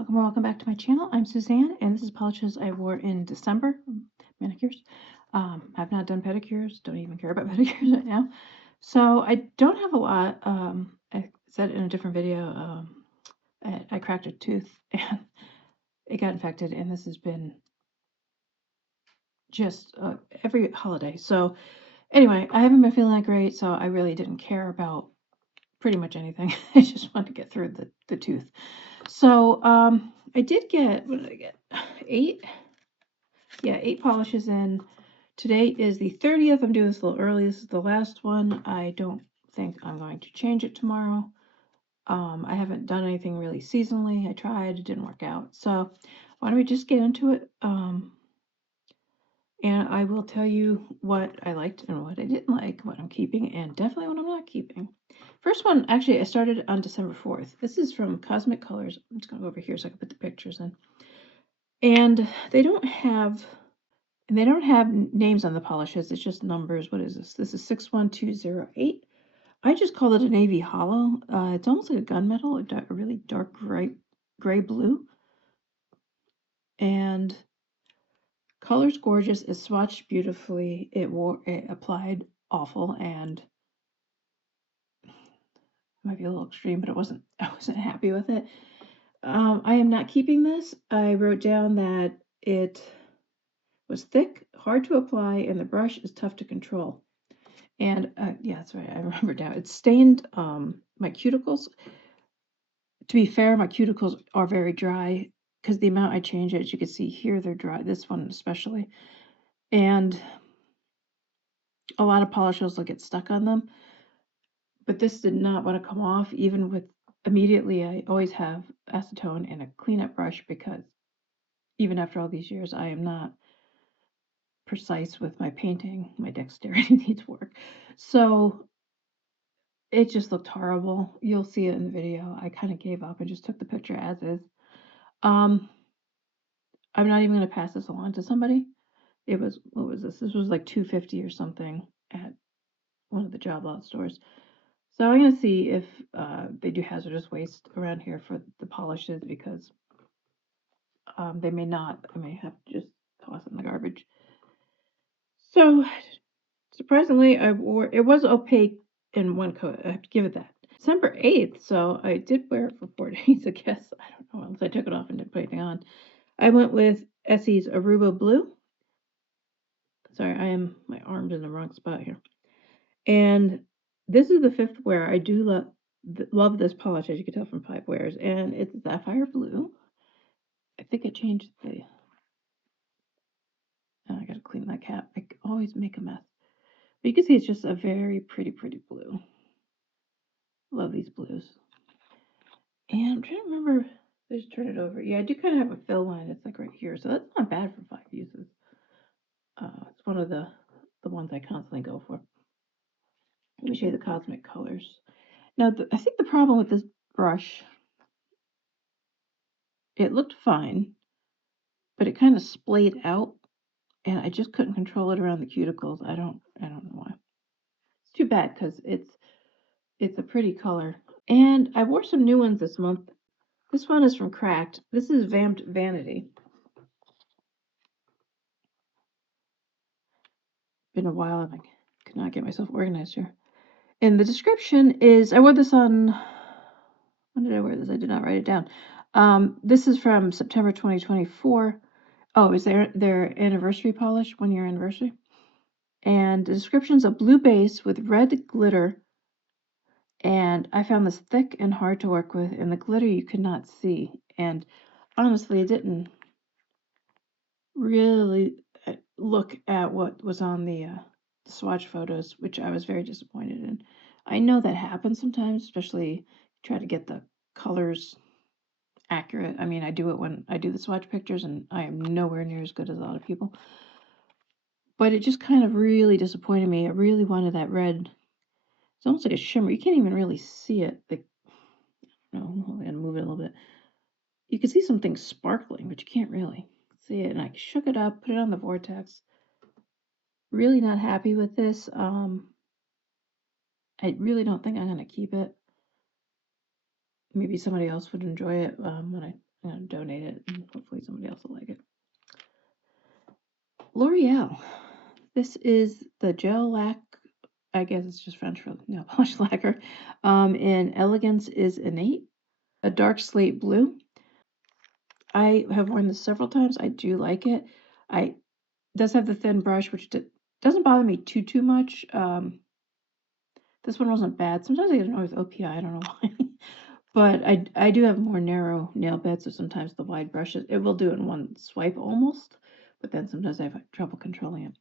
Welcome or welcome back to my channel. I'm Suzanne, and this is polishes I wore in December, manicures. I've not done pedicures, don't even care about pedicures right now. So I don't have a lot. I said in a different video, I cracked a tooth and it got infected, and this has been just every holiday. So anyway, I haven't been feeling that great, so I really didn't care about pretty much anything. I just wanted to get through the tooth. So I did get, what did I get? 8? Yeah, 8 polishes in. Today is the 30th. I'm doing this a little early. This is the last one. I don't think I'm going to change it tomorrow. I haven't done anything really seasonally. I tried, it didn't work out. So why don't we just get into it? And I will tell you what I liked and what I didn't like, what I'm keeping, and definitely what I'm not keeping. First one, actually, I started on December 4th. This is from Cosmic Colors. I'm just going to go over here so I can put the pictures in. And they don't have names on the polishes. It's just numbers. What is this? This is 61208. I just call it a navy hollow. It's almost like a gunmetal, a really dark gray blue. And color's gorgeous. It's swatched beautifully. It applied awful, and it might be a little extreme, but I wasn't happy with it. I am not keeping this. I wrote down that it was thick, hard to apply, and the brush is tough to control. And yeah, that's right. I remember now. It stained my cuticles. To be fair, my cuticles are very dry because the amount I change it, as you can see here, they're dry. This one especially. And a lot of polishes will get stuck on them. But this did not want to come off, even with immediately. I always have acetone and a cleanup brush because even after all these years, I am not precise with my painting. My dexterity needs work. So it just looked horrible. You'll see it in the video. I kind of gave up and just took the picture as is. I'm not even going to pass this along to somebody. It was, what was this? This was like $2.50 or something at one of the job lot stores. So I'm going to see if they do hazardous waste around here for the polishes, because they may not. I may have to just toss it in the garbage. So surprisingly, it was opaque in one coat. I have to give it that. December 8th, so I did wear it for 4 days, I guess. I don't know, unless I took it off and didn't put anything on. I went with Essie's Aruba Blue. Sorry, my arm's in the wrong spot here. And this is the 5th wear. I do love this polish, as you can tell from 5 wears, and it's Sapphire Blue. I think I changed the, I gotta clean that cap. I always make a mess. But you can see it's just a very pretty blue. Love these blues. And I'm trying to remember, let's turn it over. Yeah, I do kind of have a fill line. It's like right here, so that's not bad for 5 uses. It's one of the ones I constantly go for. Let me show you the Cosmic Colors. Now, I think the problem with this brush, it looked fine, but it kind of splayed out, and I just couldn't control it around the cuticles. I don't know why. It's too bad because it's a pretty color. And I wore some new ones this month. This one is from Cracked. This is Vamped Vanity. Been a while and I could not get myself organized here. And the description is, I wore this on, when did I wear this? I did not write it down. This is from September 2024. Oh, it was their anniversary polish, 1-year anniversary. And the description's a blue base with red glitter. And I found this thick and hard to work with, and the glitter you could not see. And honestly, it didn't really look at what was on the swatch photos, which I was very disappointed in. I know that happens sometimes, especially try to get the colors accurate. I mean, I do it when I do the swatch pictures, and I am nowhere near as good as a lot of people. But it just kind of really disappointed me. I really wanted that red. It's almost like a shimmer. You can't even really see it. Like, no, I'm gonna move it a little bit. You can see something sparkling, but you can't really see it. And I shook it up, put it on the Vortex. Really not happy with this. I really don't think I'm gonna keep it. Maybe somebody else would enjoy it when I I'm gonna donate it, and hopefully somebody else will like it. L'Oreal. This is the gel lac. I guess it's just French for nail polish lacquer. And Elegance is Innate, a dark slate blue. I have worn this several times. I do like it. It does have the thin brush, which doesn't bother me too much. This one wasn't bad. Sometimes I get annoyed with OPI. I don't know why. But I do have more narrow nail beds, so sometimes the wide brushes, it will do it in one swipe almost, but then sometimes I have trouble controlling it.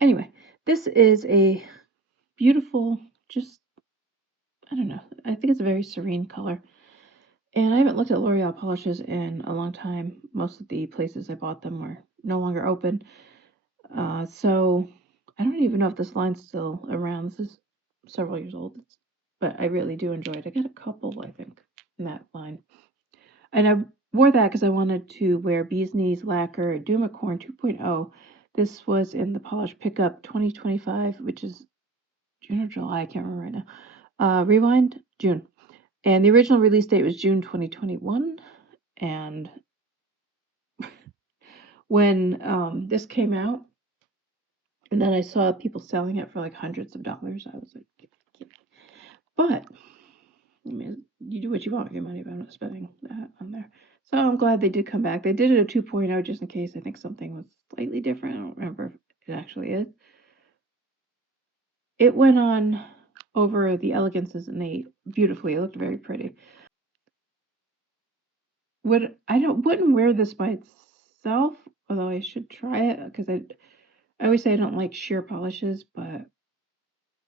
Anyway, this is a beautiful, just, I don't know, I think it's a very serene color. And I haven't looked at L'Oreal polishes in a long time. Most of the places I bought them were no longer open. So I don't even know if this line's still around. This is several years old, but I really do enjoy it. I got a couple, I think, in that line. And I wore that because I wanted to wear Bee's Knees Lacquer Dumacorn 2.0. This was in the Polish Pickup 2025, which is June or July, I can't remember right now. Rewind, June. And the original release date was June 2021. And when this came out, and then I saw people selling it for like hundreds of dollars, I was like, but I mean, you do what you want with your money, but I'm not spending that on there. So I'm glad they did come back. They did it at 2.0 just in case I think something was slightly different. I don't remember if it actually is. It went on over the Elegances Innate beautifully. It looked very pretty. Wouldn't wear this by itself, although I should try it because I always say I don't like sheer polishes, but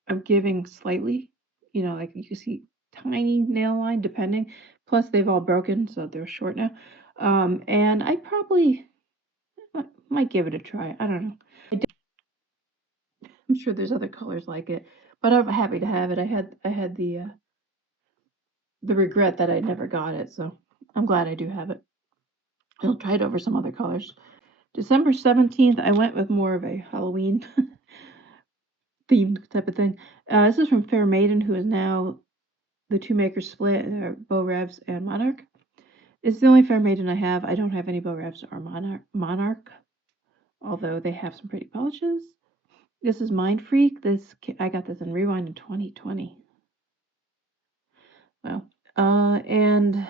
I'm giving slightly, like you can see tiny nail line depending. Plus they've all broken, so they're short now. And I probably might give it a try. I don't know. I'm sure there's other colors like it, but I'm happy to have it. I had the regret that I never got it, so I'm glad I do have it. I'll try it over some other colors. December 17th, I went with more of a Halloween themed type of thing. This is from Fair Maiden, who is now the two makers split. They're Beau Revs and Monarch. It's the only Fair Maiden I have. I don't have any Beau Revs or Monarch, although they have some pretty polishes. This is Mind Freak. I got this in Rewind in 2020. Wow. And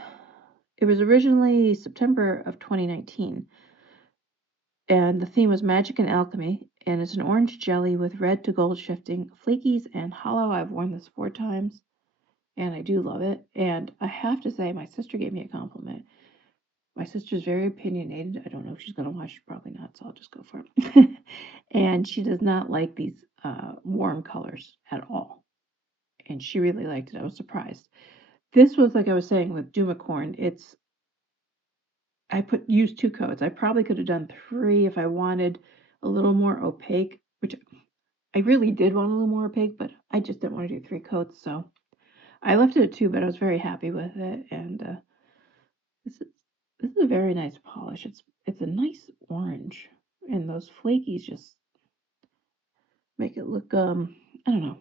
it was originally September of 2019. And the theme was magic and alchemy. And it's an orange jelly with red to gold shifting, flakies, and hollow. I've worn this 4 times, and I do love it. And I have to say, my sister gave me a compliment. My sister's very opinionated. I don't know if she's going to watch. Probably not, so I'll just go for it. And she does not like these warm colors at all. And she really liked it. I was surprised. This was, like I was saying, with Dumacorn. I used 2 coats. I probably could have done 3 if I wanted a little more opaque, which I really did want a little more opaque, but I just didn't want to do 3 coats, so I left it at 2, but I was very happy with it. And this is a very nice polish. It's a nice orange, and those flakies just make it look I don't know,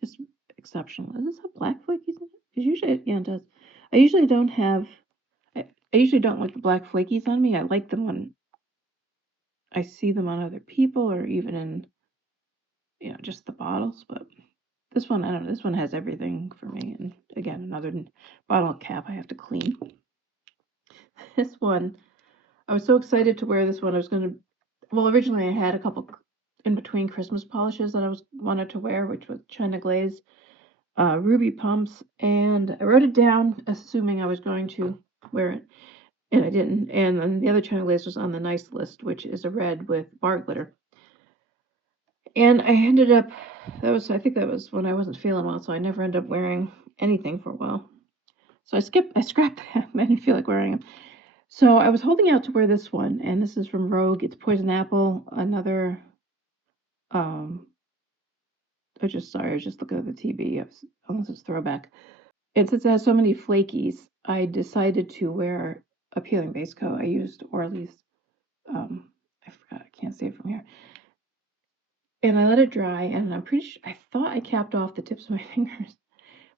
just exceptional. Does this have black flakies in it? Because usually, yeah, it does. I usually don't have. I usually don't like the black flakies on me. I like them when I see them on other people or even in just the bottles. But this one, I don't know. This one has everything for me. And again, another bottle cap I have to clean. This one, I was so excited to wear this one. Well, originally I had a couple in between Christmas polishes that I wanted to wear, which was China Glaze, Ruby Pumps, and I wrote it down assuming I was going to wear it, and I didn't. And then the other China Glaze was on the nice list, which is a red with bar glitter. And I ended up, I think that was when I wasn't feeling well, so I never ended up wearing anything for a while. So I scrapped them. I didn't feel like wearing them. So I was holding out to wear this one, and this is from Rogue. It's Poison Apple, another, I was just looking at the TV, unless it's throwback. And since it has so many flakies, I decided to wear a peeling base coat. I used Orly's, I forgot, I can't see it from here. And I let it dry, and I'm pretty sure, I thought I capped off the tips of my fingers.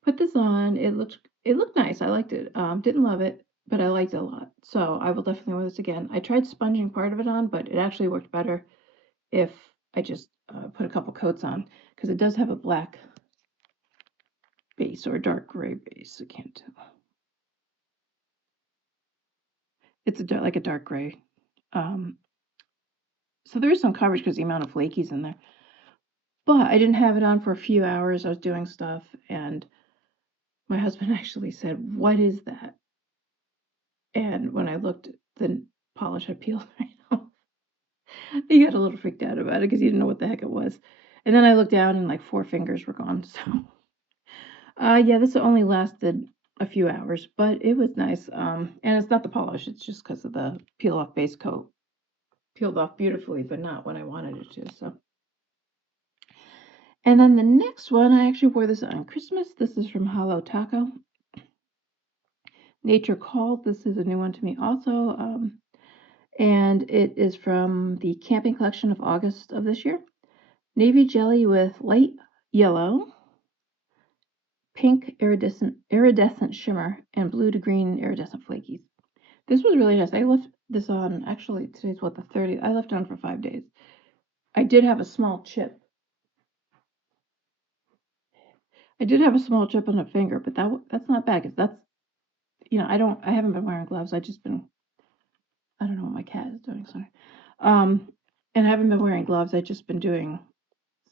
Put this on, it looked nice, I liked it, didn't love it. but I liked it a lot. So I will definitely wear this again. I tried sponging part of it on, but it actually worked better if I just put a couple coats on, because it does have a black base or a dark gray base. I can't tell. It's like a dark gray. So there is some coverage because the amount of flakies in there. But I didn't have it on for a few hours. I was doing stuff, and my husband actually said, "What is that?" And when I looked, the polish had peeled right off. He got a little freaked out about it because he didn't know what the heck it was. And then I looked down and like 4 fingers were gone. So, yeah, this only lasted a few hours, but it was nice. And it's not the polish; it's just because of the peel-off base coat. Peeled off beautifully, but not when I wanted it to. So, and then the next one, I actually wore this on Christmas. This is from Halo Taco. Nature Called. This is a new one to me also. And it is from the camping collection of August of this year. Navy jelly with light yellow, pink iridescent shimmer, and blue to green iridescent flakies. This was really nice. I left this on, actually, today's what, the 30th? I left it on for 5 days. I did have a small chip. I did have a small chip on a finger, but that's not bad, because that's, I haven't been wearing gloves. I don't know what my cat is doing, sorry. And I haven't been wearing gloves. I've just been doing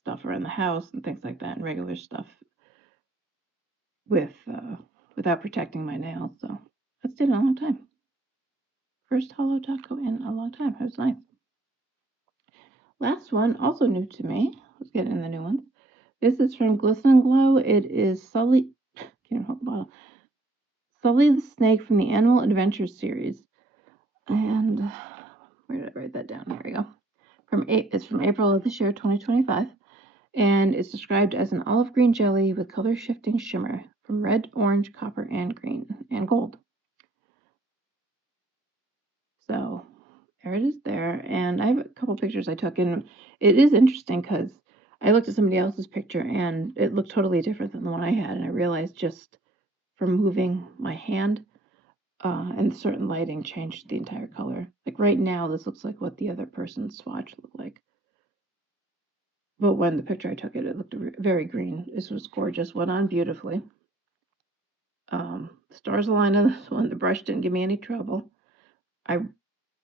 stuff around the house and things like that, and regular stuff without protecting my nails. So that's been a long time. First Holo Taco in a long time. It was nice. Last one, also new to me. Let's get in the new ones. This is from Glisten Glow. It is Sully. Can't even hold the bottle. Sully the Snake from the Animal Adventures series. And where did I write that down? Here we go. It's from April of this year, 2025. And it's described as an olive green jelly with color shifting shimmer from red, orange, copper, and green, and gold. So there it is there. And I have a couple pictures I took, and it is interesting because I looked at somebody else's picture and it looked totally different than the one I had. And I realized just from moving my hand and certain lighting changed the entire color. Like right now, this looks like what the other person's swatch looked like. But when the picture I took it looked very green. This was gorgeous. Went on beautifully. Stars aligned on this one. The brush didn't give me any trouble. I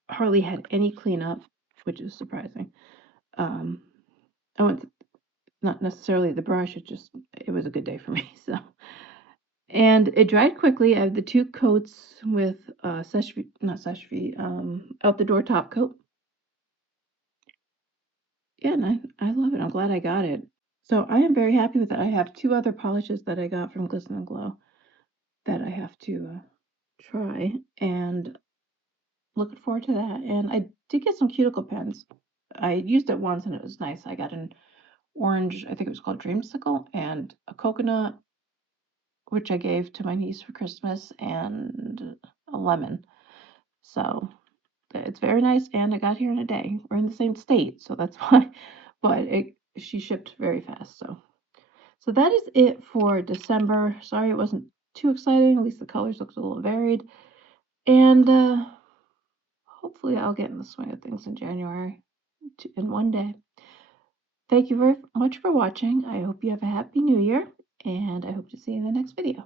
hardly had any cleanup, which is surprising. I went not necessarily the brush. It was a good day for me. So, and it dried quickly. I have the 2 coats with not Seshvi, out the door top coat. Yeah, and I love it. I'm glad I got it. So I am very happy with it. I have 2 other polishes that I got from Glisten and Glow that I have to try, and looking forward to that. And I did get some cuticle pens. I used it once and it was nice. I got an orange, I think it was called Dreamsicle, and a coconut, which I gave to my niece for Christmas, and a lemon. So it's very nice, and it got here in a day. We're in the same state, so that's why. But she shipped very fast. So that is it for December. Sorry it wasn't too exciting. At least the colors looked a little varied. And hopefully I'll get in the swing of things in January in one day. Thank you very much for watching. I hope you have a happy new year, and I hope to see you in the next video.